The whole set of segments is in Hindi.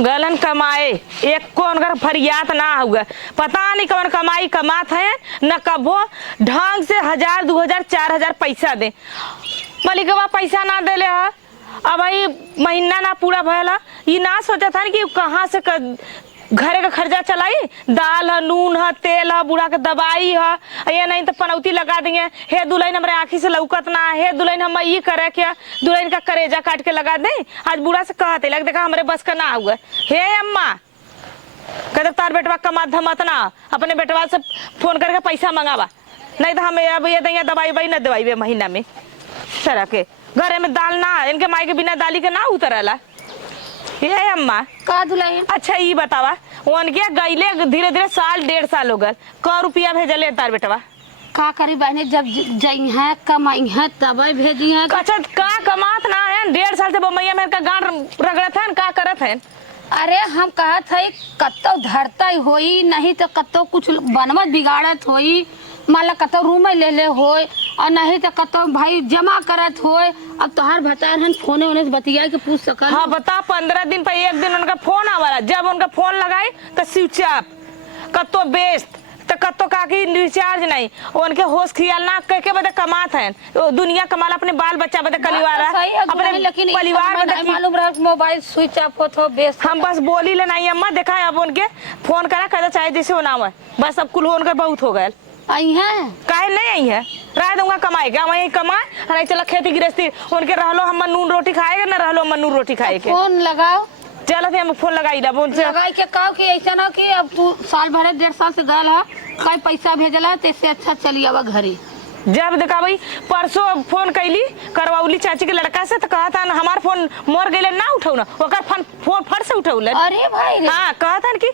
गलन कमाए एक कौन कर फरियाद ना हुआ, पता नहीं कौन कमाई कमात है न कबो ढंग से 1000 2000 4000 पैसा दे। मलिकवा पैसा ना देले है, अब भाई महीना ना पूरा भला, ये ना सोचा था कि कहाँ से घरे का खर्चा चलाई, दाल है, नून है, तेल है, बूढ़ा के दवाई है, ये नहीं तो पनौती लगा देंगे। हे दुल्हन हमारे आँखी से लौकत ना, हे दुल्हन हम ये करे क्या, दुल्हन का करेजा काट के लगा दे। आज बूढ़ा से कहते लग देखा हमारे बस का ना हुआ। हे अम्मा कहते तार बेटवा कमा धमत ना, अपने बेटवा से फोन करके पैसा मंगावा, नहीं तो हम अब ये देंगे दवाई वही न दवाई महीना में। सर के घरे में दाल ना, इनके माई के बिना दाली के ना उतरला। ये अम्मा का दुल्हन। अच्छा ये बतावा उनके गईले धीरे धीरे साल 1.5 साल हो गए, क रुपया भेजले तार बेटवा? का करी बहने, जब जई है कमाई है तब भेजी है। अच्छा का कमात ना है, 1.5 साल से बम्बैया में का गांड रगड़त है, का करत है? अरे हम कहत है कत्तो धरता होई, नहीं तो कत्तो कुछ बनवत बिगाड़त होई, माला कतो रूम ले होए, और नहीं तो कतो भाई जमा करत होए। अब तोहार भतार हन फोने होने से बतिया के पूछ सकल। हाँ बता, 15 दिन पर एक दिन उनका फोन आवाला, जब उनका फोन लगाई तो स्विच ऑफ, कतो बेस्ट तो कतो काकी रिचार्ज नहीं, उनके होश ख्याल ना के बदे कमात है, दुनिया कमाल अपने बाल बच्चा बदे कलिवारा अपने परिवार बदे। मालूम रहा मोबाइल स्विच ऑफ हो तो बेस्ट। हम बस बोली ले नहीं अम्मा, देखा है अब उनके फोन करा कहता चाहे जैसे होना हुआ, बस अब कुल उनका बहुत हो गए। आई है काहे नहीं आई है, रह दूंगा कमाएगा वही कमाए, नहीं चला खेती गृहस्थी उनके रहलो हम नून रोटी खाएगा ना रहलो हम नून रोटी खाएगा। फोन लगाओ, चलो थे हम फोन लगाई ला बोल से लगाई के कहो कि ऐसा ना कि अब तू साल भरे 1.5 साल से गल है, कई पैसा भेजला तो इससे अच्छा चली आवा घरे। जब देखा भाई परसों फोन कैली करवाउली चाची के लड़का से, तो कहा था हमार फोन मोर गए ना उठाऊ ना, ओकर फोन फट से उठौल। अरे भाई हाँ कहा था कि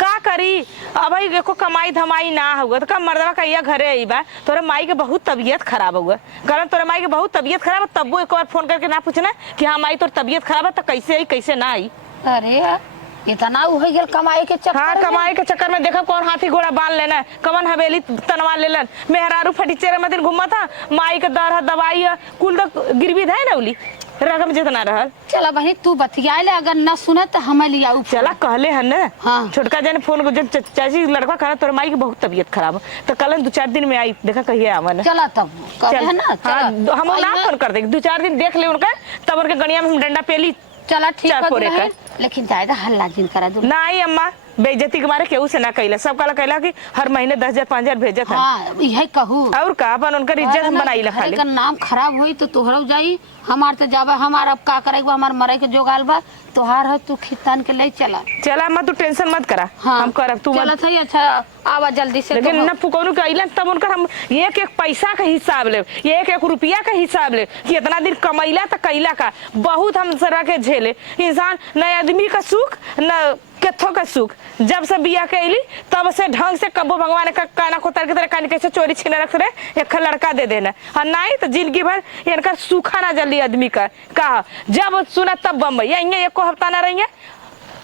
का करी, अब भाई देखो कमाई धमाई ना हुआ तो कब मर्दवा कहिया घरे आई बा, तोरे माई के बहुत तबीयत खराब हुआ, कारण तोरे माई के बहुत तबीयत खराब है, तब वो एक बार फोन करके ना पूछना कि हाँ माई तोर तबीयत खराब है तो कैसे आई कैसे ना आई। अरे इतना हो गया कमाई के चक्कर। हाँ कमाई के चक्कर में देखा कौन हाथी घोड़ा बांध लेना, कमन हवेली तनवा लेलन, मेहरारू फटीचेरे में दिन घूमा था, माई के दर है दवाई है कुल तो गिरवी है ना उली रकम जितना रहल। चला भाई तू बतिया ले, अगर न सुने तो हमें लिया चला कहले हन ना। हाँ। छोटका जन फोन जब चाची लड़का कहा तोर माई की बहुत तबीयत खराब तो कल 2-4 दिन में आई, देखा कहिए आवन चला तब है ना। हाँ हम ना फोन कर देंगे, 2-4 दिन देख ले उनका, तब उनके गड़िया में हम डंडा पेली। चला ठीक है, लेकिन ज्यादा हल्ला जिन करा दो ना आई अम्मा, बेइज्जती के मारे केहू से ना कहला, सब काला कहला कि हर महीने 10,000 5,000 भेजत है। हाँ यही कहूँ और का अपन उनका इज्जत हम बनाई ला खाली। का नाम खराब हुई तो तोहरा जाई, हमार तो जाबा, हमार अब का करेगा, हमार मरे के जोगाल बा, तोहार है तू खितान के ले चला। चला अम्मा तू टेंशन मत करा। हाँ, हम करब तू चला था अच्छा आवा जल्दी से। लेकिन न फुकौनु कहला तब उनका हम एक पैसा का हिसाब ले, एक रुपया का हिसाब ले कि इतना दिन कमैला तो कैला का, बहुत हम सरा के झेले इंसान, न आदमी का सुख न केथो का सुख। जब से बिया कैली तब से ढंग से कबो भगवान का काना खोतर के तरह कान कैसे चोरी छीने रख रहे एक लड़का दे देना, और नहीं तो जिंदगी भर इनका सूखा ना जल्दी आदमी का कहा। जब सुना तब बम्बई यहाँ एको हफ्ता ना रही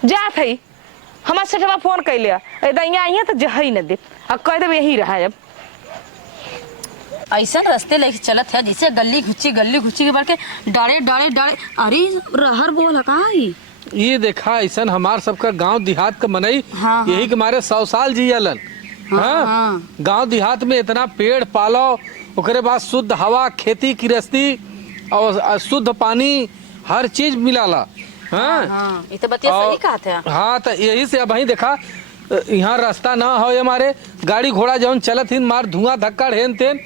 जात है, हमारे सेठवा फोन कैले यहाँ तो जही न दे, अब कह दे यही रहा। अब ऐसा रास्ते लेके चलत है जिसे गली घुच्ची के बढ़ के डरे डरे डरे। अरे रहर बोल का ये देखा ऐसा हमार सबका गांव देहात का मनई। हाँ, यही के मारे 100 साल जियलन। हाँ, हाँ। गांव देहात में इतना पेड़ पालो, ओकरे बाद शुद्ध हवा, खेती गृहस्थी और शुद्ध पानी, हर चीज मिलाला। हाँ, हाँ, ये तो बतिया सही कहा था। हाँ तो यही से अब ही देखा यहाँ रास्ता ना हो, हमारे गाड़ी घोड़ा जौन चलत ही मार धुआं धक्कड़ हेन तेन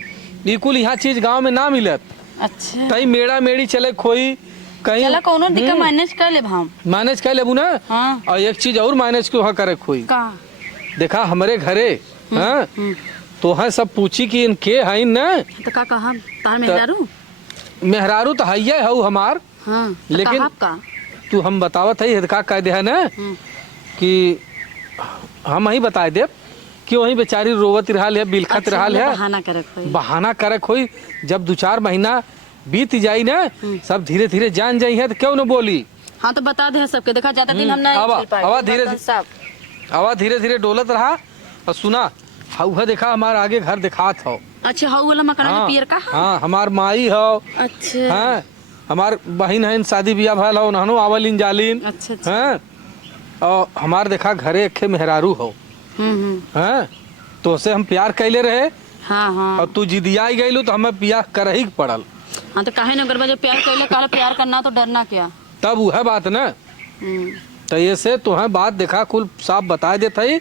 बिल्कुल यहाँ चीज गांव में ना मिलत। अच्छा कहीं मेड़ा मेड़ी चले खोई कहीं, चला कोनो दिक्कत मैनेज कर ले हम, मैनेज कर लेबू ना। हाँ। और एक चीज और मैनेज क्यों करे खोई का देखा हमारे घरे। हाँ तो है सब पूछी कि इनके है न तो का कहा तार मेहरारू मेहरारू तो है हऊ हमार। हाँ, लेकिन का तू हम बतावत है का कह दे है ना कि हम ही बताए दे कि वही बेचारी रोवत रहा है, बिलखत रहा है, बहाना करे खोई। जब 2-4 महीना बीत जाई ना सब धीरे धीरे जान जाई है तो क्यों न बोली। हाँ तो बता दे सबके, देखा जाता दिन हम आवा धीरे धीरे डोलत रहा। और सुना हऊ देखा हमारा आगे घर दिखात हो। अच्छा हऊ वाला मकान हाँ, पियर का। हाँ हमार माई हो। अच्छा हाँ हमार बहन है शादी ब्याह भल हो, नहनो आवलिन जालिन। अच्छा, अच्छा। हाँ और हमार देखा घरे एक मेहरारू हो हैं, तो से हम प्यार कैले रहे हाँ हाँ और तू जिदिया गईलू तो हमें प्यार कर ही पड़ल। हाँ तो काहे न गरबा जब प्यार कैले काहे प्यार करना तो डरना क्या। तब वह बात ना, तो ये से तुहें बात देखा कुल साफ बता देते ही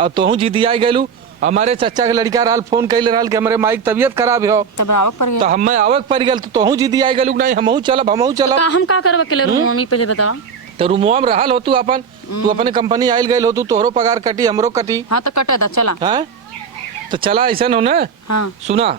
और तोहू जिदिया गईलू। हमारे चचा के लड़का रहल फोन कैले रहल कि हमारे माई की तबीयत खराब हो, तब आवक पर तो हमें आवक पड़ गल, तो तोहू जिदिया गईलू नहीं हमहू चलब हमहू चलब। हम का करब अकेले मम्मी पहले बताओ। तो रूमवा में रहल हो तू अपन, तू अपने कंपनी आयल गई हो तू, तोहरो पगार कटी हमरो कटी। हाँ तो कटे दा चला। हैं तो चला ऐसा हो ना। हाँ सुना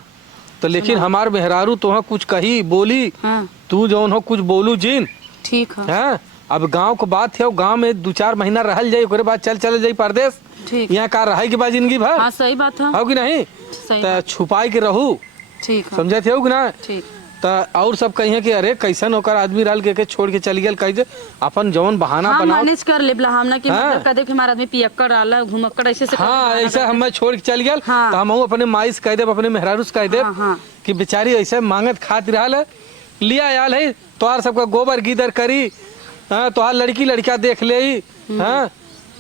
तो लेकिन हमार मेहरारू तो कुछ कही बोली, हाँ तू जौन हो कुछ बोलू जिन ठीक है हैं। अब गांव को बात है, गांव में 2-4 महीना रहल जाई, ओकरे बाद चल जाई परदेश। ठीक यहाँ का रहे के बाद जिंदगी भर। हाँ सही बात है हो कि नहीं, सही तो छुपाई के रहू, ठीक है समझे थे कि ना। ठीक तो और सब कहिए कि अरे कैसन होकर आदमी रहल के छोड़ के चली गल, कह दे अपन जौन बहाना हाँ बनाओ। मैनेज कर लेबला हम ना कि हाँ। मतलब कदे कि हमारा आदमी पियक्कड़ आला घुमक्कड़ ऐसे से हाँ ऐसा हमें छोड़ के चल गया। हाँ। तो हम अपने माई से कह दे, अपने मेहरारू से कह दे हाँ, हाँ। कि बेचारी ऐसे मांगत खात रहल है, लिया आयल है तोहार सबका गोबर गीदर करी। हाँ तोहार लड़की लड़का देख ले, हाँ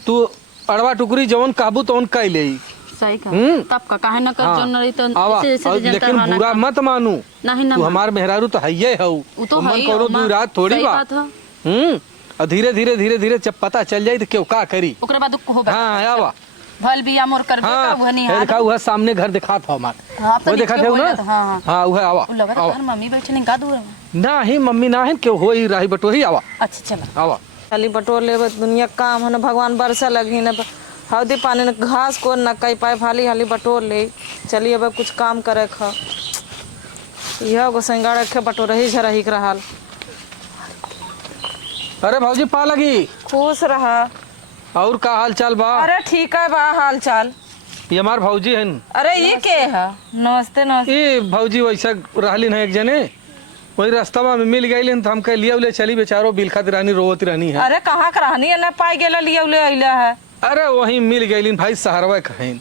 तू अड़वा टुकरी जौन कहबू तो कह ले। सही का तब का काहे न कर हाँ। जौन रही तो आवा, ऐसे और जनता लेकिन रहना बुरा का। मत मानू, नहीं ना तू हमार मेहरारू तो है हो, वो तो है ही करो हो, दू रात थोड़ी सही बात। बात है। और धीरे धीरे जब पता चल जाए तो क्यों का करी। ओकरे बाद को हाँ आवा भल बिया मोर कर बेटा हाँ वहनी ये देखा हुआ सामने घर दिखा था हमार, हाँ तो वो देखा थे ना। हाँ हाँ वह आवा लगा आवा घर मम्मी बैठे नहीं का दूर ना ही मम्मी ना है क्यों हो ही रही बटो ही आवा अच्छा चला आवा। खाली बटोर ले दुनिया काम हो न, भगवान बरसा लगी न हल्दी पानी न घास को न कई पाए हाली हाली बटोर ले। चलिए अब कुछ काम करे खा, यह गो सिंगाड़ रखे बटोर ही झरही के रहल। अरे भौजी पा लगी, खुश रहा। और का हाल चाल बा। अरे ठीक है बा हाल चाल। ये हमार भौजी है। अरे ये के है? नमस्ते नमस्ते। ये भौजी वैसा रहली ना एक जने, वही रास्ता में मिल गई तो हम कह लिया उले चली, बेचारो बिलखा तिरानी रोवत रहनी है। अरे कहाँ का रहनी है न पाई गेला लिया उले अइला है। अरे वही मिल गई भाई सहरवा कहीं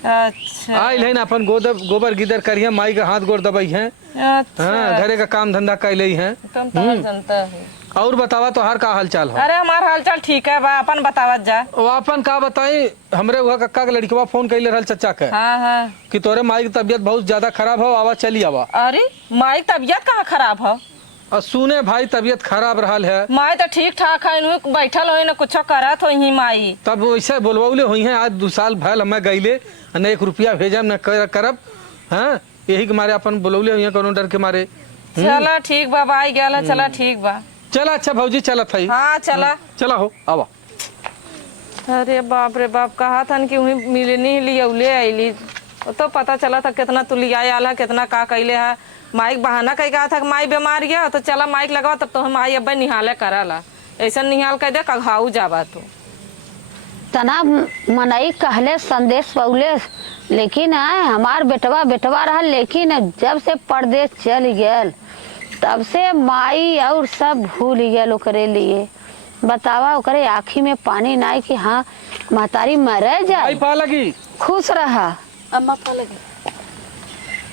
अच्छा आयल है ना, अपन गोबर गिदर करिए, माई का हाथ गोड़ दबाई है। अच्छा हाँ घरे का काम धंधा कैले हैं। तुम तो जनता है। और बतावा तो हर का हाल चाल हो। अरे हमार हाल चाल ठीक है बा, अपन बतावत जा। वो अपन का बताई, हमरे वह कक्का के लड़कवा फोन कैले रहल चचा के हाँ हाँ। कि तोरे माई की तबीयत बहुत ज्यादा खराब हो, आवा चली आवा। अरे माई तबीयत कहाँ खराब हो? और सुने भाई तबीयत खराब रहल है। माई तो ठीक ठाक है, इन्हें बैठल हो न कुछ करत हो ही माई। तब वैसे बोलवाउले हुई हैं, आज 2 साल भल हमें गईले न 1 रुपया भेजम न करब। हाँ यही के मारे अपन बोलौले हुई हैं, कोनो डर के मारे। चला ठीक बा, बाई गया चला ठीक बा। चला अच्छा भौजी चला था हाँ चला चला हो आवा। अरे बाप रे बाप, कहा था कि वही मिलनी लिया उले आईली तो पता चला था कितना तू लिया आला कितना का कैले है। माइक बहाना कह कहा था कि माई बीमार गया तो चला माइक लगवा, तब तो हम माई अब निहाले कराला। ऐसा निहाल कह दे कघाऊ जावा तू। तना मनई कहले संदेश पौले, लेकिन हमार बेटवा बेटवा रहा, लेकिन जब से परदेश चल गयल तब से माई और सब भूल गयल ओकरे लिए। बतावा ओकरे आँखी में पानी नाई कि हाँ महतारी मरे जाए। भाई पा लगी, खुश रहा अम्मा पा लगी,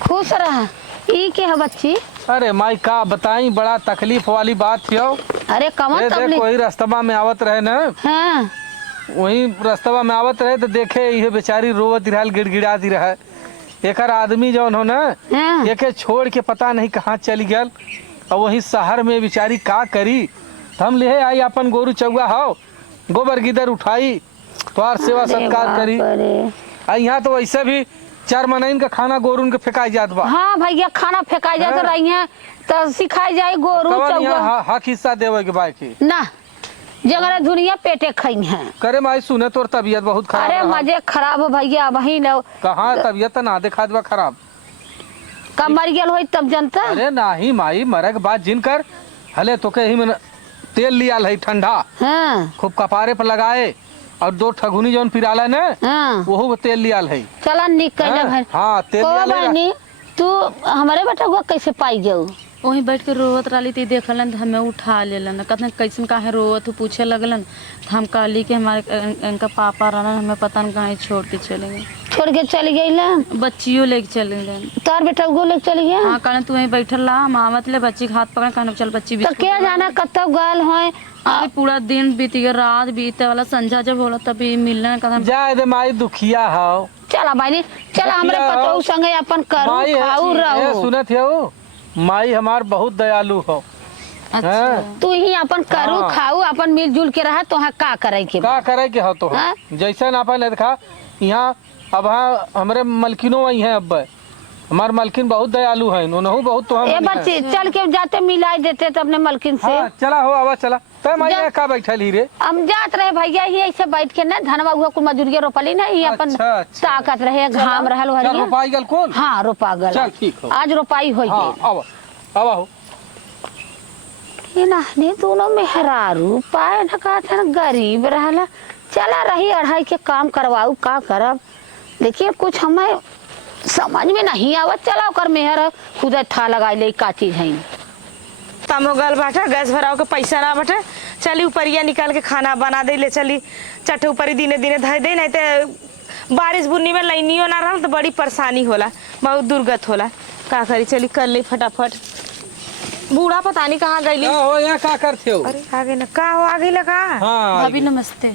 खुश रहा। ई के है बच्ची? अरे माई का बताई, बड़ा तकलीफ वाली बात थी। अरे कमर तकलीफ। वही रास्ता में आवत रहे ना, हाँ वही रास्ता में आवत रहे तो देखे ये बेचारी रोवत रहल गिड़गिड़ाती रहे। एकर आदमी जौन हो ना, हाँ एके छोड़ के पता नहीं कहाँ चल गया। और वही शहर में बेचारी का करी, तो हम ले आई अपन गोरू चौगा हो, गोबर गिदर उठाई, तोहार सेवा सत्कार करी। यहाँ तो वैसे भी 4 महीने का खाना गोरून के फेंकाई जात बा। हाँ भैया खाना फेंकाई जात रही है तो सिखाई जाए गोरू चौगा। हक हिस्सा देवे के बाई की ना जगह दुनिया पेटे खाई है। करे माई सुने तोर तबीयत बहुत खराब। अरे मजे खराब हो भैया, वही लो कहाँ तबीयत ना देखा दबा खराब। कब मर गया हो तब जनता। अरे नाही माई मरे के बाद जिन कर हले तो के ही में तेल लिया है ठंडा, हाँ खूब कपारे पर लगाए, और 2 ठगुनी जौन पिराला ने हाँ वो तेल लिया है। चला निकल भाई। हाँ तेल को लिया बहनी तू हमारे बेटा को कैसे पाई जाऊ? वहीं बैठ के रोवत रही थी, देखलन तो हमें उठा लेलन, कहते कैसन काहे रोवत हो पूछे लगलन। तो हम कहली कि हमारे इनका पापा रहना, हमें पता नहीं कहाँ छोड़ के चले गए। छोड़ के चली गई ला? बच्चियों लेके चले गए। तार बेटा को लेके चली गया? हाँ कहना तू वहीं बैठल रहा, हम आवत ले बच्ची के हाथ पकड़ कहना चल बच्ची तो क्या जाना कतब गाल है अभी पूरा दिन बीत गया, रात बीते वाला, संझा जब होला तभी मिलने का जा दे माई दुखिया हो चला भाई चला हमरे दुखिया पतोह हो। संगे अपन करू माई खाऊ ए, रहू सुनत हो माई हमार बहुत दयालु हो। हाँ। तू ही अपन करू हाँ। खाऊ अपन मिलजुल के रहा तो का करे के का करे के हो तो हाँ? जैसा अपन देखा यहाँ अब हाँ हमरे मलकिनो वही है अब हमार मलकिन बहुत दयालु है उन्होंने बहुत तो ए बच्चे चल के जाते मिलाई देते तो अपने मलकिन से हाँ, चला हो आवा चला तो माई जा। का बैठल ही रे हम जात रहे भैया ही ऐसे बैठ के ना धनवा हुआ कुल मजूरिया रोपली ना ये अपन अच्छा, अच्छा। ताकत रहे घाम रहल चल हरिया रोपाई गल कौन हाँ रोपा गल चल, ठीक हो। आज रोपाई हो हाँ आवा आवा हो ये ना ने दोनों मेहरारू पाए न कहा था ना गरीब रहला चला रही अढ़ाई के काम करवाऊ का करब देखिए कुछ हमें समझ में नहीं आवत चला कर मेहर खुद था लगा ले का चीज है तम हो गल बाटा गैस भराव के पैसा ना बटे चली ऊपरिया निकाल के खाना बना दे ले चली चटे ऊपरी दिने दिने धय दे नहीं तो बारिश बुन्नी में लाइनियो ना रहल तो बड़ी परेशानी होला बहुत दुर्गत होला का करी चली कर ले फटाफट बूढ़ा पता नहीं कहाँ गईली क्या हो यहाँ का करते हो अरे आगे न का हो आगे लगा हाँ भाभी नमस्ते।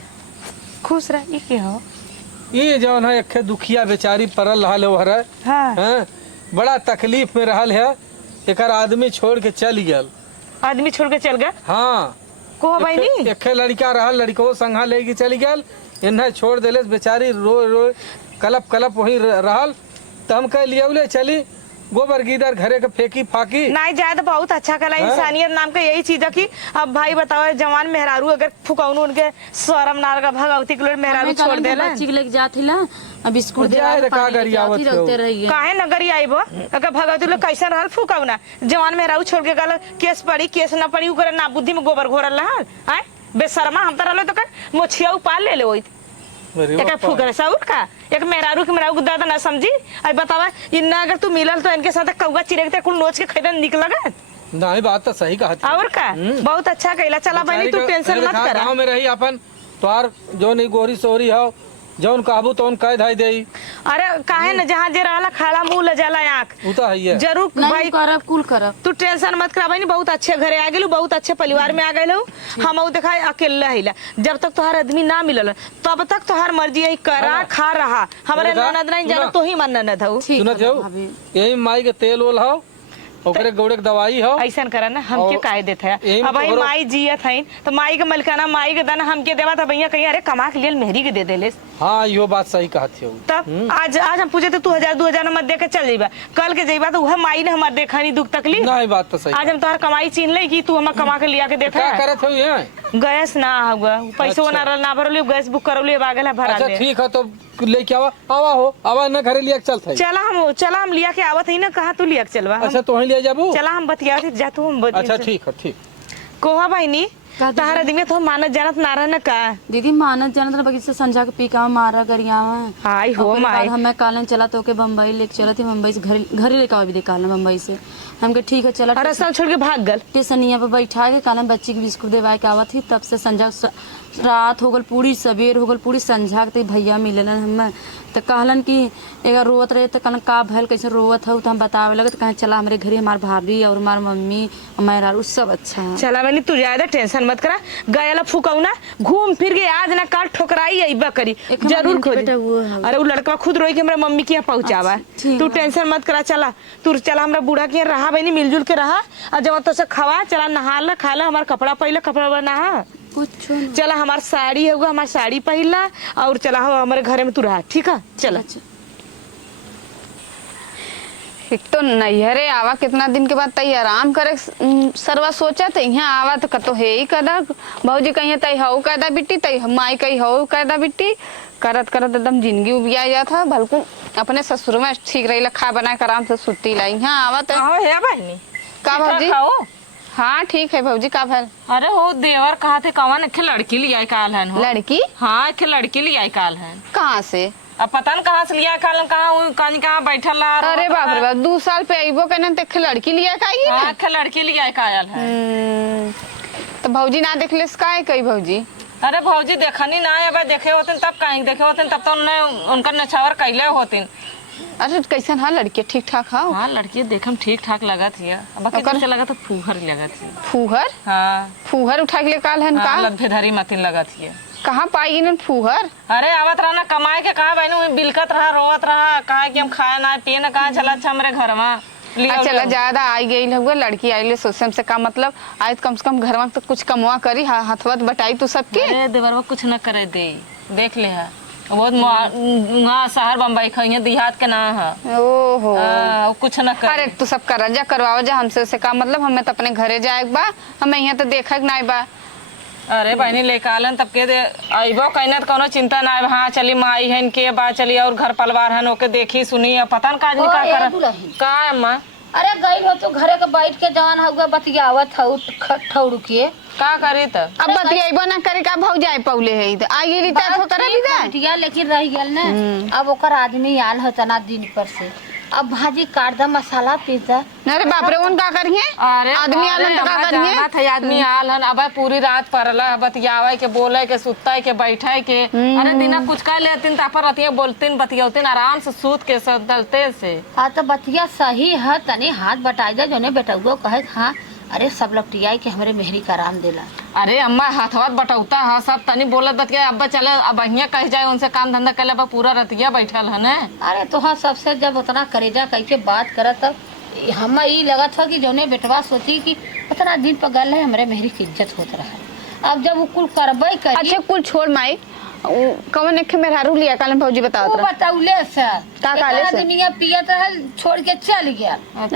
खुश रह ये के हो ये जौन है एक दुखिया बेचारी पड़ल रहल है वहरा हाँ हैं बड़ा तकलीफ में रहल है एक आदमी छोड़ के चल गया आदमी छोड़ के चल गए हाँ को भाई नी एक लड़का रहल लड़को संघा लेके चल गया इन्हें छोड़ देले बेचारी रो रो कलप कलप वही रहल तो हम कह लिया चली गोबर गीदर घरे के फेंकी फाकी नहीं जाए तो बहुत अच्छा कला हाँ? इंसानियत नाम का यही चीज है कि अब भाई बताओ जवान मेहरारू अगर फुकौनू उनके शर्म ना लगा भगवती के लोग मेहरारू छोड़ देला बच्ची के लेके जाती ला अब बिस्कुट जाए दे रे का गरियावत हो। रखते रहिए। काहे नगरी आइबो अगर भगवती लोग कैसे रहल फुकौना जवान मेहरारू छोड़ के गल केस पड़ी केस ना पड़ी करे ना बुद्धि में गोबर घोरल रहल आय बेशर्मा हम तो रहलो तो कर मोछिया उपाल ले होई अरे एक बापा। फुकर सौर का एक मेहरारू के मेहरारू दादा ना समझी आई बतावा इन्ना अगर तू मिलल तो इनके साथ कौवा चिरे के कुल नोच के खैदन निकलगा नहीं बात तो सही कहा और का बहुत अच्छा कहला चला बहनी तू टेंशन मत करा गाँव में रही अपन तोहार जो नहीं गोरी सोरी हो जौन कहबू तो कह धाई दे अरे काहे न जहाँ जे रहला खाला मुंह ले जाला आँख उ तो है ही है। जरूर नहीं भाई करब कुल करब। तू टेंशन मत करा बहनी बहुत अच्छे घरे आ गेलू बहुत अच्छे परिवार में आ गए हम देखा अकेला हिला जब तक तोहार आदमी ना मिलल तब तक तोहार मर्जी यही करा खा रहा हमारे देखा? ननद नहीं जानो सुना? तो ही मन ननद हूँ ठीक सुनत है हो भाभी। यही माई के तेल ओल हो ओकरे गौड़े के दवाई हो ऐसा करा ना हमके और काहे देते यही है में अब भाई तोहरो- माई जियत है तो माई के मलकाना माई के दाना हमके देवा था भैया कहीं अरे कमा के लिए मेहरी के दे देले हाँ यो बात सही कहती हो तब आज आज हम पूछे तो तू 1000-2000 मत दे के चल जाइबा कल के जाइबा तो वह माई ने हमार देखा नहीं दुख तकलीफ नहीं बात तो सही आज हम तोहर कमाई छीन ले कि तू हमार कमा के लिया के देता क्या है करत हो यहाँ गैस ना हुआ पैसो अच्छा। ना रहल ना भरल गैस बुक करल बागल है भरा अच्छा दे ठीक है तो लेके आवा आवा हो आवा न घरे लिया के चलते चला हम लिया के आवत ही ना कहा तू लिया के चलवा अच्छा तो वहीं ले जाबू चला हम बतियावत जा तू हम अच्छा ठीक है ठीक कोहा बहनी का दीदी? तहरा दिन में तो मानत जानत ना रहना का दीदी मानत जानत रह बगीचे से संझा के पीका मारा गरियावा आई हो माई हमें कालन चला तो के बम्बई लेके चला थी मुंबई से घर लेके आवे दे कालन मुंबई से हमके ठीक है चला और सब छोड़ के भाग गल स्टेशनिया पे बैठा के कालन बच्ची के बिस्कुट देवा के आवत थी तब से संझा रात हो गल पूरी सवेर हो गल पूरी संझा के भैया मिलन हमें तो कहलन कि एगर रोवत रहे तो कहलन का भैल कैसे रोवत हो तो हम बतावे लगे तो कहें चला हमारे घरे हमार भाभी और हमार मम्मी हमारा उ सब अच्छा है। चला बनी तू ज्यादा टेंशन मत करा गया फुकौना घूम फिर के आज ना काट ठोकराई अइबा करी एक हमारे जरूर इनके खोज बेटा वो है। अरे वो लड़का खुद रोई के हमरा मम्मी के यहाँ पहुंचावा अच्छा, ठीक तू है। टेंशन मत करा चला तू चला हमरा बूढ़ा के यहाँ रहा बनी मिलजुल के रहा और जब तो से खवा चला नहा ला खा ला हमार कपड़ा पहले कपड़ा नहा कुछ चला हमार साड़ी होगा हमार साड़ी पहला और चला हो हमारे घरे में तू रहा ठीक है चला एक तो नैहरे आवा कितना दिन के बाद तई आराम करे सरवा सोचा तो यहाँ आवा तो कतो हे ही कदा भौजी कहिए तई हऊ कदा बिट्टी तई माई कही हऊ कदा बिट्टी करत करत एकदम जिंदगी उबिया जा था भलकू अपने ससुर में ठीक रही खा बना कर आराम से सुती ला यहाँ आवा तो आओ है बहनी का भौजी खाओ हाँ ठीक है भौजी का भल अरे हो देवर कहा थे कवन एक लड़की लिया काल है लड़की हाँ एक लड़की लिया काल है कहाँ से अब पता न कहाँ से लिया काल कहाँ बैठल ला अरे बाप रे बाप 2 साल पे अइबो के ना देख लड़की लिया का ही हाँ एक लड़की लिया कायल है तो भौजी ना देख ले का कही भौजी अरे भौजी देखनी ना अब देखे होते तब कहीं देखे होते तब तो उनका नछावर कैले होते अरे कैसन है लड़के? ठीक ठाक हाँ? हाँ लड़की देखम ठीक ठाक लगत हिया। अब के ओकर- कैसे लगत फूहर लगत हिया। फूहर? हाँ फूहर उठा के ले काल हन का? लत भेधारी मतिन लगत हिया। कहाँ पाई इन्हन फूहर? अरे आवत रहा ना कमाए के कहा बहनू बिलकत रहा रोवत रहा कहा कि हम खाए ना पिए ना कहा चला अच्छा हमारे घर में चला ज्यादा आई गई हुआ लड़की आई सोचम से का मतलब आज कम से कम घर में तो कुछ कमवा करी हथवत बटाई तू सबके। अरे देवरवा कुछ न करे दे देख ले है बहुत वहाँ शहर बम्बई खइए देहात के ना है। ओहो वो कुछ न करे। अरे तू सब कर जा करवाओ जा हमसे से का मतलब हमें तो अपने घरे जाए बा हमें यहाँ तो देखा नहीं बा। अरे बहनी लेके आलन तब के दे अबो कहने तो कोनो चिंता ना है। हाँ चली माई है इनके बात चली और घर परिवार है ओके देखी सुनी पता न का आदमी का कर का है अम्मा। अरे गई हो तो घरे के बैठ के जवान हुआ बतियावत हऊ ठौड़ के का करे त अब बतियाइबो ना करे का भौ जाए पौले है तो आई गेली त हो करे विदा बिटिया लेकिन रह गेल ना। अब ओकर आदमी आल हो तना दिन पर से अब भाजी काट दा मसाला पीसा। अरे बाप रे उन का करिए? अरे आदमी आलन तो का करिए? थे आदमी आलन अब पूरी रात परला बतियावे के बोले के सुता के बैठे के। अरे दिना कुछ कह लेतिन तापर रतिया बोलतिन बतियौतिन आराम से सूत के दलते से। हाँ तो बतिया सही है तनी हाथ बटाई दे जोने बेटुआ कहे हाँ अरे सब लपटियाई के हमरे मेहरी का आराम देला। अरे अम्मा हाथवात बटौता है सब तनी बोलत बतिया अब्बा चले अब बढ़िया कह जाए उनसे काम धंधा कर ले पूरा रतिया बैठल है ना। अरे तो हाँ सबसे जब उतना करेजा कह के बात करत तब हम ये लगा था कि जोने बेटवा सोची कि उतना दिन पर गल है हमरे मेहरी की इज्जत होत रहा। अब जब वो कुल करबे करी। अच्छा कुल छोड़ माई कौन एक मेहरारू लिया कालन भौजी बताओ वो बताउले से का काले से? दुनिया पियत रहल छोड़ के चल गया।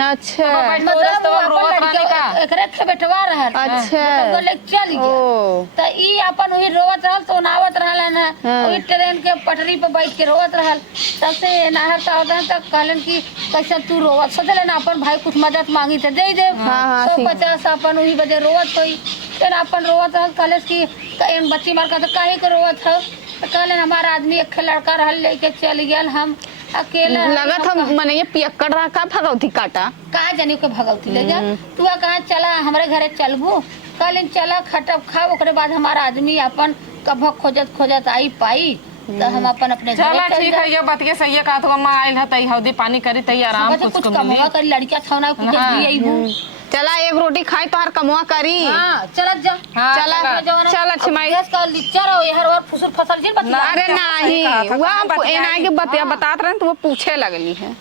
अच्छा मतलब वो अपन लड़के एकरे के बेटवा रहल। अच्छा। बेटवा ले चल गया ओ त ई अपन वही रोवत रहल तो नावत रहल ना वही ट्रेन के पटरी पे बैठ के रोवत रहल। तब से नहर का होता तक कहलन कि कैसे तू रोवत सोचले ना अपन भाई कुछ मदद मांगी तो दे दे। हाँ, 150 अपन वही बजे रोवत होई फिर अपन रोवत रहल कहले कि कहीं बच्ची मार का तो काहे के रोवत है कहले हमारा आदमी एक लड़का रहल लेके चल गया हम अकेला लगत हम मने ये पियक्कड़ रहा का भगवती काटा कहा जानी के भगवती ले जा तू कहा चला हमारे घरे चलबू कहले चला खटब खा ओकरे बाद हमारा आदमी अपन कभ खोजत खोजत आई पाई तो हम अपन अपने चला ठीक है ये बात के सही है का तो अम्मा आइल है तई हौदी पानी करी तई आराम कुछ कुछ कमवा कर लड़कियां छौना कुछ दिए चला एक रोटी खाई तो हर कमवा करी। हां चला जा चला चल अच्छी माई गैस का लिच्चा रहो हर बार फुसुर फसल जी बता। अरे नहीं वो एना के बतात रहे तो वो पूछे लगली है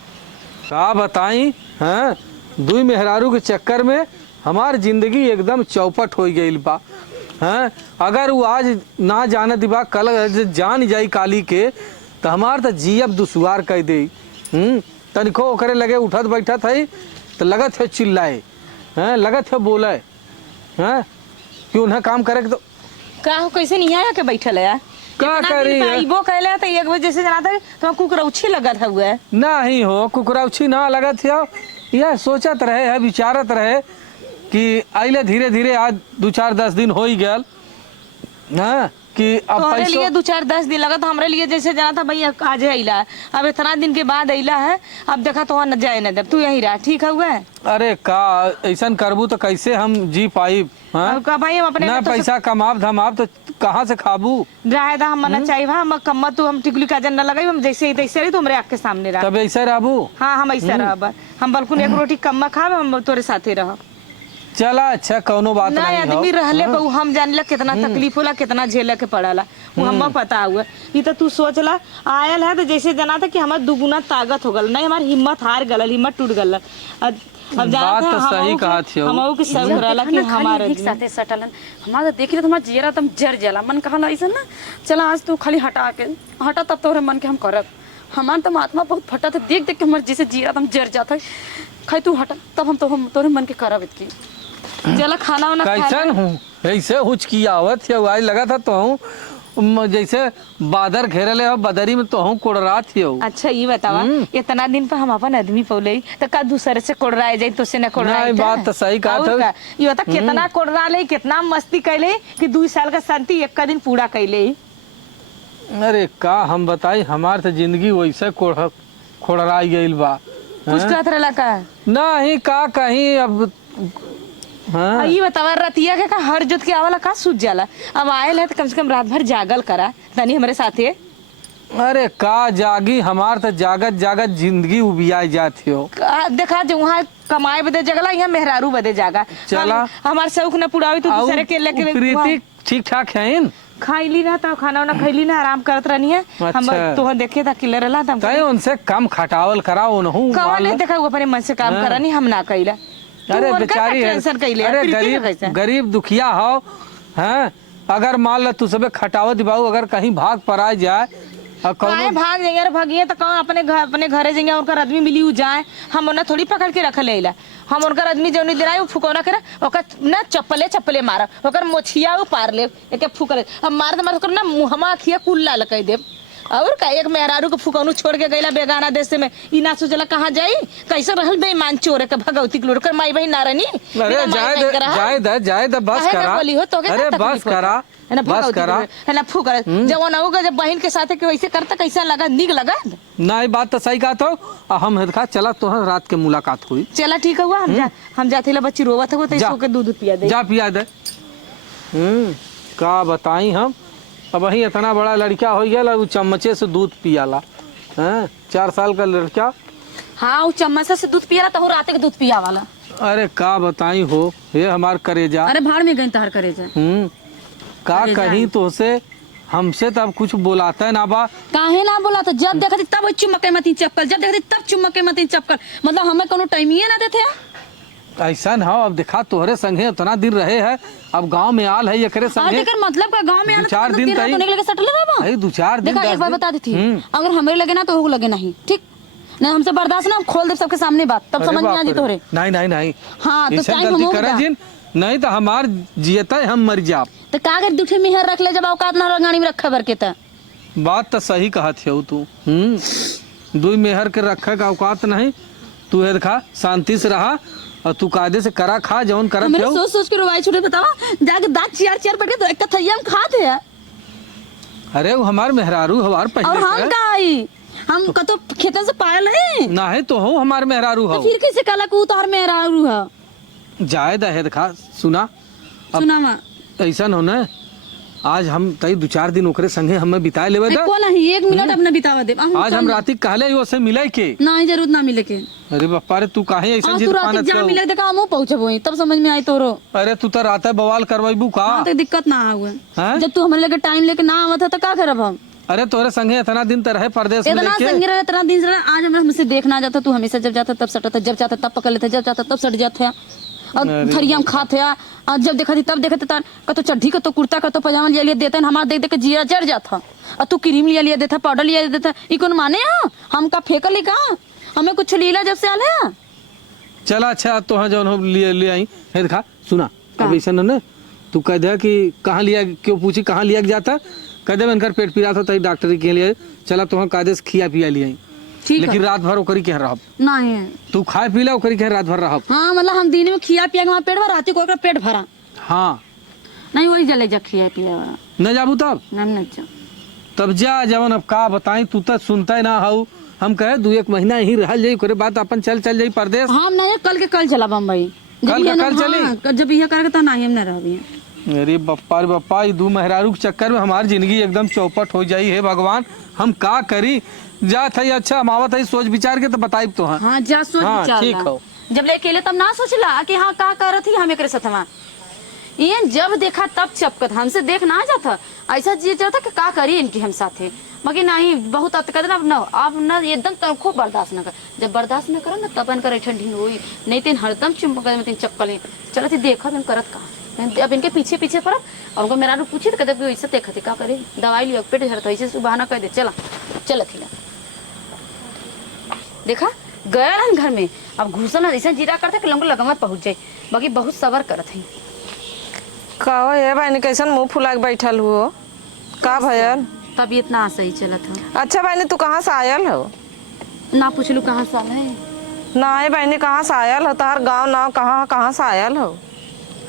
का बताई हैं 2 मेहरारू के चक्कर में हमार जिंदगी एकदम चौपट हो गई बा। हैं अगर वो आज ना जाने दिबा कल जान जाई काली के तो हमार तो जियब दुश्वार कह दे। तनिको ओकरे लगे उठत बैठत है तो लगत है चिल्लाए हैं लगत है बोले हैं कि उन्हें काम करे तो का हो कैसे नहीं आया के बैठल है का करी वो कहले तो 1 बजे से जना था तो कुकरौछी लगत हुआ है नहीं हो कुकरौछी ना लगत है यह सोचत रहे है विचारत रहे कि आइले धीरे धीरे आज 2-4-10 दिन हो ही गया ना कि अब हमारे लिए पैसों 2-4-10 दिन लगा तो हमारे लिए जैसे जाना था भैया आज अला अब इतना दिन के बाद अला है अब देखा तो वहाँ न जाए न जब तू यही रहा ठीक है हुआ अरे का ऐसा करबू तो कैसे हम जी पाई भाई हम अपने ना पैसा कमाब धमाब तो कहाँ से खाबू रहे था हम मना चाहिए हम कम्मा तू हम टिकुली का जन न लगाई हम जैसे ही तैसे रही तो हमारे आँख के सामने रहा तब ऐसे रहबू। हाँ हम ऐसा रह हम बल्कि एक रोटी कम्मा खा हम तोरे साथे रह चला अच्छा कौनो बात ना नहीं आदमी हो। रहले पर हम जान कितना तकलीफ होला कितना झेले के पड़ाला वो हम पता हुआ ये तो तू सोच ला आयल है तो जैसे जना था कि हमार दुगुना ताकत हो गल नहीं हमारी हिम्मत हार गल हिम्मत टूट गल अब बात तो सही कहा थी हम के सब रहला कि हमारे एक साथे सटलन हमारा देखी तो हमारा जियरा तुम जर जाला मन कहला ऐसा ना चला आज तू खाली हटा तब तोरे मन के हम करब हमार तो आत्मा बहुत फटा था देख देख के हमारे जैसे जियरा तुम जर जाता खाई तू हटा तब हम तोरे मन के करब इतकी चला खाना वाना कैसन हूँ ऐसे हुचकी आवत है आज लगा था तो हूँ जैसे बादर घेरल है बदरी में तो हूँ कोड़रा थी। अच्छा ये बतावा इतना दिन पर हम अपन आदमी पौले तो का दूसरे से कोड़रा जाए तो से न कोड़रा नहीं बात तो सही कहा था। ये बता कितना कोड़रा ले कितना मस्ती कैले कि 2 साल का शांति एक का दिन पूरा कैले। अरे का हम बताई हमार तो जिंदगी वैसे खोड़राई गईल बा। कुछ कहत रहला का नहीं का कहीं अब हाँ। ये बतावा रतिया के का हर जुत के आवाला का सूझ जाला अब आयल है तो कम से कम रात भर जागल करा तनी हमारे साथे अरे का जागी, हमार तो जागत जागत जिंदगी उबियाई जाती हो। देखा जो वहाँ कमाए बदे जगला, यहाँ मेहरारू बदे जागा। चला। हमार शौक न पुरावी तो आउ दूसरे के लेके प्रीति ठीक ठाक है इन? खाईली ना तो खाना वाना खैली ना, आराम करत रहनी है। हम अच्छा। तो देखे था किलर रहला तम तय उनसे कम खटावल कराओ नहु। कवा नहीं देखा वो अपने मन से काम हाँ। करनी, हम ना कइला। अरे बेचारी है, टेंशन कइले। अरे गरीब गरीब दुखिया हो हैं। अगर मान लो तू सबे खटावत दिबाऊ, अगर कहीं भाग पर आ जाए और काहे कौनो भाग जाएंगे? अरे भागिए तो कौन अपने घरे जाएंगे, उनका आदमी मिली उ जाए, हम उन्हें थोड़ी पकड़ के रख लेला। हम उनका आदमी जो नहीं दिलाए वो फुकौना करे, ओकर ना चप्पले मारा, ओकर मोछिया वो पार ले एक फुकले, हम मार कर ना मुहमा खिया कुल लाल कह देब। और का एक मेहरारू के फुकौनू छोड़ के गईला बेगाना देश में, ई ना सोचला कहाँ जाई, कैसे रहल बेईमान चोरे के भगवती के लोड़ कर माई बहन नारनी। अरे जाए दे बस करा। अरे बस करा बस करा है ना फुकर जवन होगा जब बहन के साथ के वैसे करता कैसा लगा, निक लगा ना। ये बात तो सही कहा तो हम हेदखा चला तो रात के मुलाकात हुई। चला ठीक हुआ। हम जाते ला बच्ची रोवत हो तो इसको के दूध पिया दे। जा पिया दे। का बताई हम, अब वही इतना बड़ा लड़का हो गया वो चम्मचे से दूध पियाला हैं। 4 साल का लड़का। हाँ वो चम्मच से दूध पिया तो रात के दूध पिया वाला। अरे का बताई हो ये हमार करेजा। अरे भाड़ में गई तहर करेजा। का कहीं तो से हमसे तब कुछ बोलाता है ना बा। काहे ना बोला था, जब देखती तब चुमके मती चपकल, जब देखती तब चुमके मती चपकल, मतलब हमें कोनो टाइम ही ना देते हैं। ऐसा ना हो, अब देखा तोहरे संगे उतना दिन रहे है, अब गांव में आल है ये करे संगे। मतलब का गांव में आना 2-4 दिन तई तो निकल सटल रहबा। 2-4 दिन देखा एक बार बता देती अगर हमें लगे ना तो वो लगे नहीं, ठीक ना, हमसे बर्दाश्त ना, खोल दे सबके सामने बात, तब समझ में आ जी तोरे। नहीं हाँ तो ऐसा टाइम गलती हो करे गया। जिन नहीं तो हमार जियता है हम मर जाब। तो कागज दूठे मेहर रख ले, जब औकात ना गाड़ी में रखा भर के त बात तो सही कहत हो तू। 2 मेहर के रखे का औकात नहीं। तू है देखा शांति से रहा और तू कायदे से करा खा जौन करत मेरे हो। सोच के रुवाई छुटे बतावा, जाके दांत चियार पड़ के तो एक थैया में खाते हैं। अरे वो हमार मेहरारू हमार और पहले हम से। का आई, हम कतो खेतन से पायल है ना है तो हो हमार मेहरारू तो हो। फिर कैसे काला को उतार में रारू है। जाए दा है देखा सुना सुनावा ऐसा हो ना, आज हम तई 2-4 दिन ओकरे संगे हमें बिताए लेवे दा। को नहीं 1 मिनट अपना बितावा दे। आज हम राती कहले ही से मिले के। नहीं जरूर ना मिले के। अरे बापा रे तू काहे ऐसा आज जिद तू रात पानत जा हो? मिले देखा हम पहुंचबो तब समझ में आई तोरो। अरे तू तो रात बवाल करवाइबू का। हाँ तो दिक्कत ना हुए, हैं? जब तू हमारे लगे टाइम लेके ना आवत है तो का करब हम। अरे तोरे संगे इतना दिन तो रहे परदेश में इतना लेके। संगी रहे, इतना दिन से रहे, आज हमरा हमसे देखना जाता, तू हमेशा जब जाता तब सटता, जब जाता तब पकड़ लेते, जब जाता तब सट जाते और थरिया में खाते हैं। और जब देखा थी तब देखते तार कतो चड्ढी कतो कुर्ता कतो पजामा लिया लिया देते हैं, हमारा देख देख के जीरा जड़ जाता। और तू क्रीम लिया लिया देता, पाउडर लिया देता, ई कौन माने हम का फेंकल ही का, हमें कुछ लीला जब से आल है। चला अच्छा तो हाँ जौन हम ले आई है देखा सुना। अब ऐसा ना तू कह दे कि कहाँ लिया, क्यों पूछी कहाँ लिया जाता, कह दे बनकर पेट पीरा था तई डॉक्टरी के लिए चला तो कायदे से खिया पिया लिया। लेकिन रात भर ओकरी कह रहा नहीं तू खाए पी ला ओकरी कह रात भर रहा। हाँ मतलब हम दिन में खिया पिया के पेट भरा, रात को पेट भरा हाँ नहीं, वही जले जा खिया पिया वाला न जाबू तब नहीं जा। तब जा जवन अब का बताई, तू तो सुनता ना हो। हम कहे 2-1 महीना यही रह जाई, ओकरे बाद अपन चल जाई परदेश। हम नहीं कल के कल चला बम्बई, कल चली जब यह करके तो नहीं हम न रह। अरे बप्पा रे बप्पा, 2 मेहरारू के चक्कर में हमारी जिंदगी एकदम चौपट हो जाई है भगवान। हम का करी जा था अच्छा मावत है सोच विचार के तो बताई तो हाँ। हाँ जा सोच हाँ, विचार ठीक ला। हो। जब ले अकेले तब ना सोचला कि हाँ का कर थी हम एकरे साथवा, ये जब देखा तब चपकत, हमसे देख ना जाता ऐसा जी जाता कि का करी इनकी हम साथे, मगर नहीं बहुत अतकद ना न अब न एकदम तो खूब बर्दाश्त न कर, जब बर्दाश्त न करो ना तब इनकर ठंडी हुई नहीं तो हरदम चुम्बक में तीन चपकल चलो थी देखा तुम करत का। अब इनके पीछे पीछे पड़ा और उनको मेरा पूछी तो कहते ऐसे देखा थी का करे, दवाई लिया पेट झड़ता ऐसे सुबह ना कह दे चला चला थी देखा गया ना घर में। अब घुसल ऐसा जीरा करता कि लोगों लगमत पहुंच जाए, बाकी बहुत सबर करत है। कहो ये बहनी कैसन मुंह फुला के बैठल हो, का भयल? तबीयत ना सही चलत है। अच्छा बहनी तू कहाँ से आयल हो? ना पूछलू कहाँ साल है? ना बहनी कहाँ से आयल हो, तार गाँव ना कहाँ से आयल हो?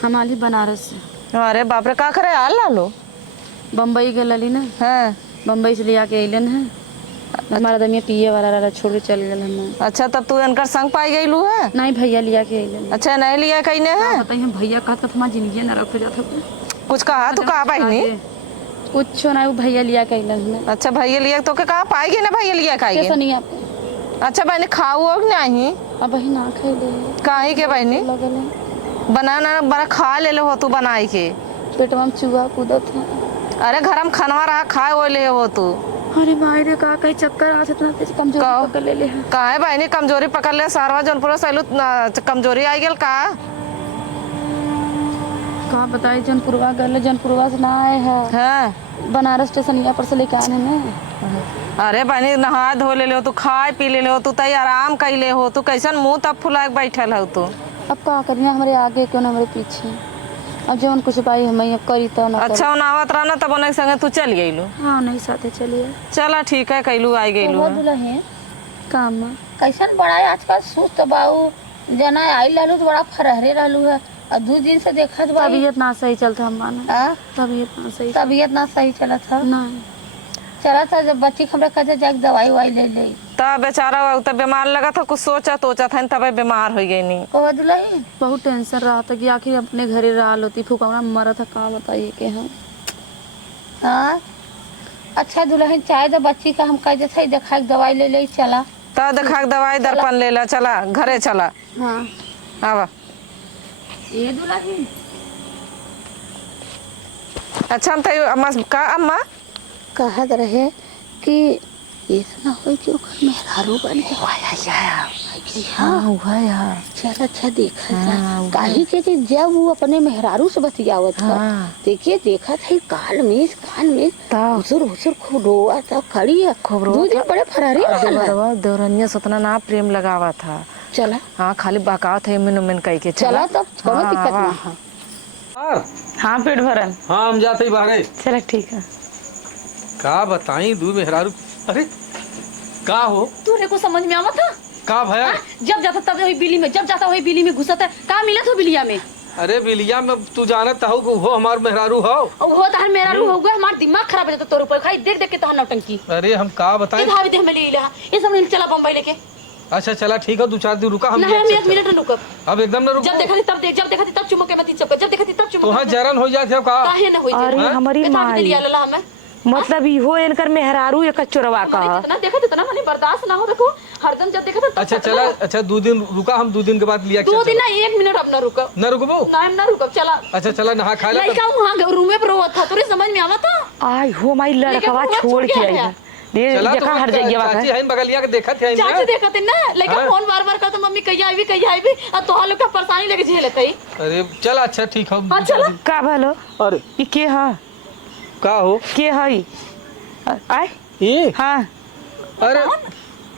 हम आली बनारस से। अरे बाप रे का करे आल लो? बम्बई गली ना, है बम्बई से लिया के अलन है, हमारा दमिया पिए वाला रहा छोड़ के चल गए हम। अच्छा तब तू इनकर संग पाई गई लू है? नहीं भैया लिया के अलन। अच्छा नहीं लिया कहीं है? बताइए हम भैया कहता हमारी जिंदगी न रखो जाता कुछ कहा तू कहा बहनी? कुछ ना वो भैया लिया कैलन में अच्छा भैया लिया तो के कहाँ पाएगी ना भैया लिया कैसे खाएगी। नहीं आप अच्छा बहनी खाओ नहीं अब वही ना खैले काहे के बहनी लगल है बनाना बड़ा खा ले हो तू बनाई के। पेटवा में चूहा कूदत है। अरे घर में खनवा रहा खाए वो ले हो तू। अरे माई रे का कहीं चक्कर आ इतना तेज कमजोरी का? पकड़ ले है। काहे बहनी कमजोरी पकड़ ले सारवा जौनपुर सैलू कमजोरी आई गेल का। कहाँ बताई जनपुरवा गए जनपुरवा से ना आए है हाँ बनारस स्टेशन यहाँ पर से लेके आने में। अरे बहनी नहा धो ले हो तू खाए पी ले हो तू तई आराम कर ले हो तू कैसन मुंह तब फुला के बैठल हो तू। अब का करिए हमारे आगे क्यों ना हमारे पीछे अब जवन कुछ पाई हम करी तो ना अच्छा नावत रहा ना तब उन्हें संगे तू चल गईलू। हाँ नहीं साथे चलिए चला ठीक है कैलू आई गईलू। दुल्हन काम कैसन बड़ा है आजकल सुस्त बाऊ जना आई लालू तो बड़ा फरहरे रहलू है और 2 दिन से देखत बा तबीयत ना सही चलता हम माना हाँ? तबीयत ना सही तबीयत ना सही चला था नहीं चला था जब बच्ची हमरा कहते जाके दवाई वाई ले ले तब बेचारा तब बीमार लगा था कुछ सोचा तोचा था तब बीमार हो गई नहीं। कहो दुल्हन बहुत टेंशन रहा था कि आखिर अपने घरे रहा होती फूका मरा था कहाँ बताइए के हम। हाँ अच्छा दुल्हन चाहे तो बच्ची का हम कह देते देखा दवाई ले ले चला तब देखा के दवाई दर्पण ले ला चला घरे चला। हाँ आवा ये दुल्हन अच्छा हम तय अम्मा का अम्मा कहत रहे कि इतना हो कि ओकर मेहरारू बने हाँ हुआ यार चल अच्छा देखा काहे के कि जब वो अपने मेहरारू से बतियावत था देखिए देखा था कान में हुसुर हुसुर खूब रोआ था खड़ी है 2 दिन बड़े फरारी रहल देवरनिया से उतना ना प्रेम लगावा था। चला हाँ खाली बकाव थे मिन कह के चला तब कोनो दिक्कत वाह। नहीं हाँ पेट भरल। हाँ हम जाते ही बाहर। चला ठीक है। का बताई दू मेहरारू। अरे का हो तूने को समझ में आवा था का भया। जब जाता तब वही बिल्ली में जब जाता वही बिल्ली में घुसता है कहाँ मिला था बिलिया में। अरे बिलिया में तू जानत हो कि वो हमार मेहरारू हो। वो तो मेरा रू हो गया हमारा दिमाग खराब हो जाता तोर ऊपर खाई देख देख के तो नौटंकी अरे हम का बताएं। भाभी दे हमें ले लिया ये सब नहीं चला बम्बई लेके अच्छा चला ठीक है 2-4 दिन रुका हम नहीं हम 1 मिनट रुकब अब एकदम न रुको। जब देखा थी तब देख जब देखा थी तब चुमके मत चुप जब देखा थी तब तो चुमके हाँ जरन हो जाते हो का। काहे न होई अरे हमारी माँ लिया लला हमें मतलब इहो इनकर मेहरारू एक चोरवा का इतना देखा था ना मैंने बर्दाश्त ना हो देखो हरदम जब देखा था अच्छा चला अच्छा 2 दिन रुका हम 2 दिन के बाद लिया 2 दिन ना 1 मिनट अब ना रुकब न रुकबो ना हम ना रुकब चला अच्छा चला नहा खा ले लड़का वहां रूम में रोवा था तोरे समझ में आवा था आई हो माई लड़कवा लेकिन छोड़ के आई है। है ये चला देखा हर जगह चाची है बगलिया के देखत है चाची देखा थे ना लेकिन हाँ? फोन बार-बार करता मम्मी कहिया आईबी और तोहा लोग का परेशानी लेके झेलत है अरे चल अच्छा ठीक है। हां चला का भलो अरे ई के हां का हो के हई आय ये हाँ अरे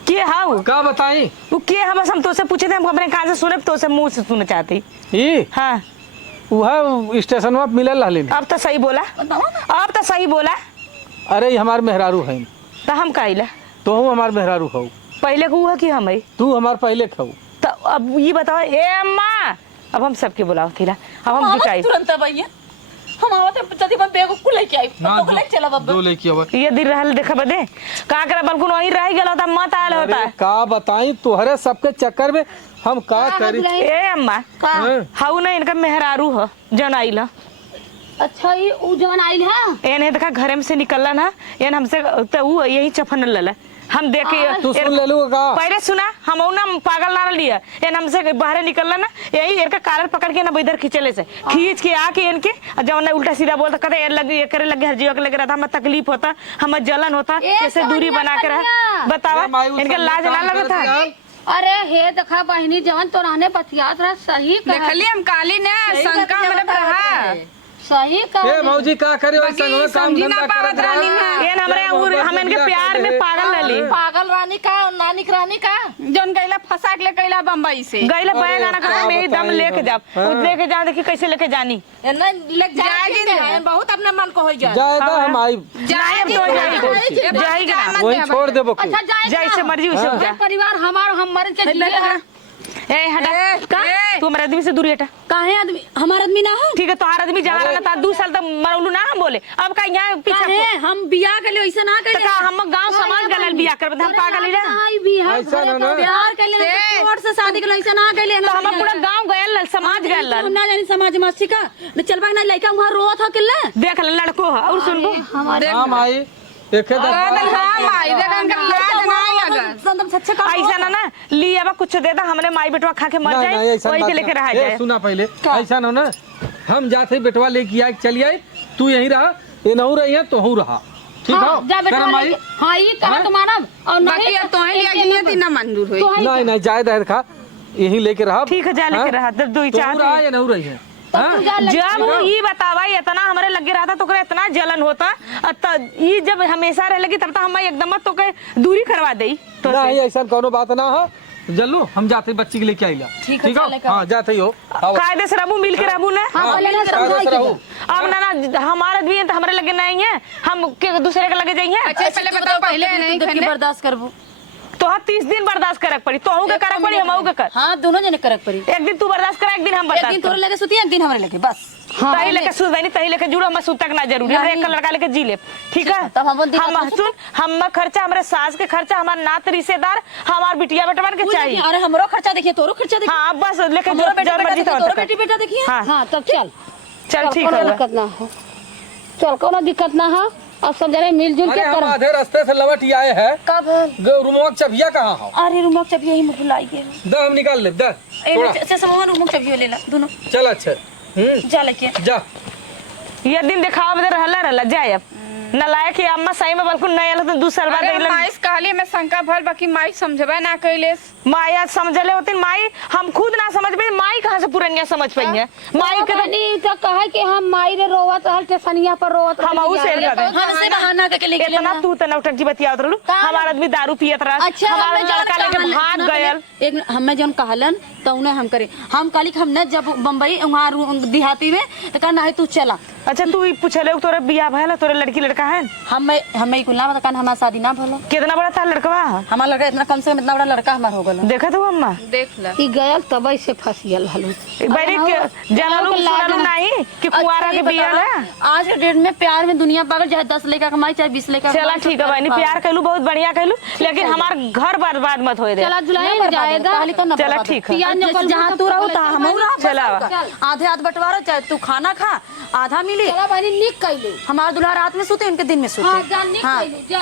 के हाउ का बताई वो के हम तो से पूछे थे हम अपने कहाँ से सुने तो से मुंह से सुनना चाहती। ये हाँ वह स्टेशन में मिलल रहलिन। अब तो सही बोला अब तो सही बोला। अरे ये हमार मेहरारू है तो हम काइला तो हूँ हमार मेहरारू हो पहले को हुआ कि हम ही तू हमार पहले खाऊ। तो अब ये बताओ ए अम्मा अब हम सबके बुलाओ थीला अब हम जुटाई तुरंत भैया हम आवत जदी बन बेगो को लेके आई ना तो लेके चला बाबा दो लेके आवा। ये दिन रहल देखा बदे का करे बल्कुन वही रह गेल होता मत आयल होता अरे का बताई तुहरे सबके चक्कर में हम का करी। ए अम्मा हाँ। हाउ ना इनका मेहरारू हो जन आइल ह। अच्छा ये उ जवन आइल है एने देखा घरे में से निकलला ना एन हमसे तो वो यही चफन लला हम देख के तू सुन ले लू का पहले सुना हम ना पागल ना लिया एन हमसे बाहर निकलला ना यही इनका कालर पकड़ के ना इधर खींचले से खींच के आके इनके जब ना उल्टा सीधा बोलता कहते ये लगे ये करे लगे हर जीव के लगे रहता हमें तकलीफ होता हमें जलन होता कैसे दूरी बना के रह बतावा इनके लाज ना लगता। अरे हे देखा बहनी जवन तो रहने बतियात रहा सही देखली हम काली ने शंका मतलब रहा सही कहा ए मौजी का करे वैसा काम समझी ना धंधा पावत कर रानी ना एन हमरे हम इनके प्यार में पागल रहली पागल रानी का नानिक रानी का जौन गईला फंसा के ले गईला बम्बई से गईले बया गाना करते में दम लेके जा लेके जा देखी कैसे लेके जानी जाएगी बहुत अपने मन को हो जाए जाएगा हम आई जाए अब तो जाएगी ना वही छोड़ देबो के अच्छा जाए जैसे मर्जी उसे जा परिवार हमार हम मर के जिए ए हटा तू हमारे आदमी से दूरी हटा। काहे आदमी हमारा आदमी ना है? ठीक है तोहार आदमी जहाँ रहता 2 साल तक मरौलू ना हम बोले अब का यहाँ पीछे काहे हम बियाह के लिए ऐसा ना तो करे। का हम गांव समाज गलल बियाह कर हम पागल ही रहे हां बियाह ऐसा ना ना प्यार के लिए कोर्ट से शादी के लिए ऐसा ना करे तो हम पूरा गांव गयल समाज गयल हम ना जानी समाज में का न चलबा ना लड़का वहां रोत हो किल्ले देख ले लड़को है और सुनबो हाँ माई देखे हाँ माई देखन कर लाज ना लगन एकदम सच्चे का ऐसा ना ना लिया बा कुछ दे दा हमरे माई बेटवा खा के मर नहीं, नहीं, जाए ऐसा वही बात के लेके ना। रह ए, जाए सुना पहले ऐसा ना ना हम जाते बेटवा लेके आए चली आई तू यहीं रहा ये नहू रही है तो हूँ रहा ठीक है जा बेटा कर माई हां ये कहा तो मानब और बाकी नहीं अब तोहे लिया जी नहीं ना मंजूर होई नहीं नहीं जाए दहर खा यहीं लेके रहा ठीक है जा लेके रहा तब दो ही तो चार हूँ रहा या नहू रही है हाँ? जब वो ये बतावा इतना हमारे लगे रहता तो करे इतना जलन होता ये जब हमेशा रह लगी तब तक हम एकदम तो के दूरी करवा दे तो नहीं ऐसा कोनो बात ना हो जल्लू हम जाते बच्ची के लेके आइला ठीक है हाँ जाते ही हो आओ। कायदे से रहू मिल के रहू ना कायदे से रहो। अब ना हमारा भी है तो हमारे लगे नहीं है हम के दूसरे के लगे जाइए अच्छा पहले बताओ पहले नहीं की खने बर्दाश्त करबो। तो 30 दिन बर्दाश्त करक पड़ी तो के करक पड़ी हम के कर हां दोनों जने करक पड़ी। एक दिन तू बर्दाश्त कर एक दिन हम एक बर्दाश्त दिन कर तोरे लगे सुती एक दिन हमरे लगे बस। तही लेके सुध बनी तही लेके जुड़ो हम सुतक ना जरूरी है एक लड़का लेके जी ले ठीक है तब हम दिक्कत हम सुन हम खर्चा हमारे सास के खर्चा हमारे नात रिश्तेदार हमार बिटिया बेटवन के चाहिए अरे हमरो खर्चा देखिए तोरो खर्चा देखिए। हाँ बस लेके हमरो बेटा जो मर्जी देखिए, तो तोरो बेटी बेटा देखिए। हाँ हां तब चल चल ठीक कोनो है दिक्कत ना हो चल कोनो दिक्कत ना हो और सब जने मिलजुल के अरे हम कर आधे रास्ते से लौट ही आए हैं कब रूमवा की चबिया कहाँ हो अरे रूम चब यही मुख लाई के द हम निकाल ले द थोड़ा से समोहन रूम चब ले ला दोनों चल अच्छा जा लेके जा ये दिन दिखावा दे रहला जाए अब नलायक के अम्मा सही में बिल्कुल नहीं आलो तो दूसरा बार अरे देख ले माई कहली मैं शंका भर बाकी माई समझबे ना कइलेस माया समझले होती माई हम खुद ना समझ पाई माई कहाँ से पुरनिया समझ पाई है माई के नहीं तो कहे कि हम माई रे रोवत रहल स्टेशनिया पर रोवत हम आऊ शेर कर दे हम से बहाना करके लेके इतना तू तो नौटंकी बतियावत रहलू हमारा आदमी दारू पियत रहा अच्छा हमारा लड़का लेके भाग गयल एक हमें जौन कहलन तो उन्हें हम करे हम काली हम न जब बम्बई वहाँ देहाती में तो कहा नहीं तू चला। अच्छा तू पूछले तोरे बियाह भइल तोरे लड़की लड़का है हमें कुल ना बता हमारा शादी ना भलो कितना बड़ा था लड़कवा हमारा लड़का इतना कम से कम इतना बड़ा लड़का हमारा हो गलो। देखा तू अम्मा देख ले ई गयल तब से फसियल हलो बड़ी जनलू सुनलू नहीं कि कुंवारा के बियाह है आज के डेट में प्यार में दुनिया पागल चाहे 10 लेकर कमाई चाहे 20 लेकर चला ठीक है बहनी प्यार कैलू बहुत बढ़िया कैलू लेकिन हमार घर बर्बाद मत होए दे चला जुलाई जाएगा चला ठीक है जहाँ तू रहो तहाँ हम चला आधे आध बंटवारा चाहे तू खाना खा आधा मिली चला बहनी निक कइले हमारा दूल्हा रात में सोते उनके दिन में सोते। हां जा निक कइले जा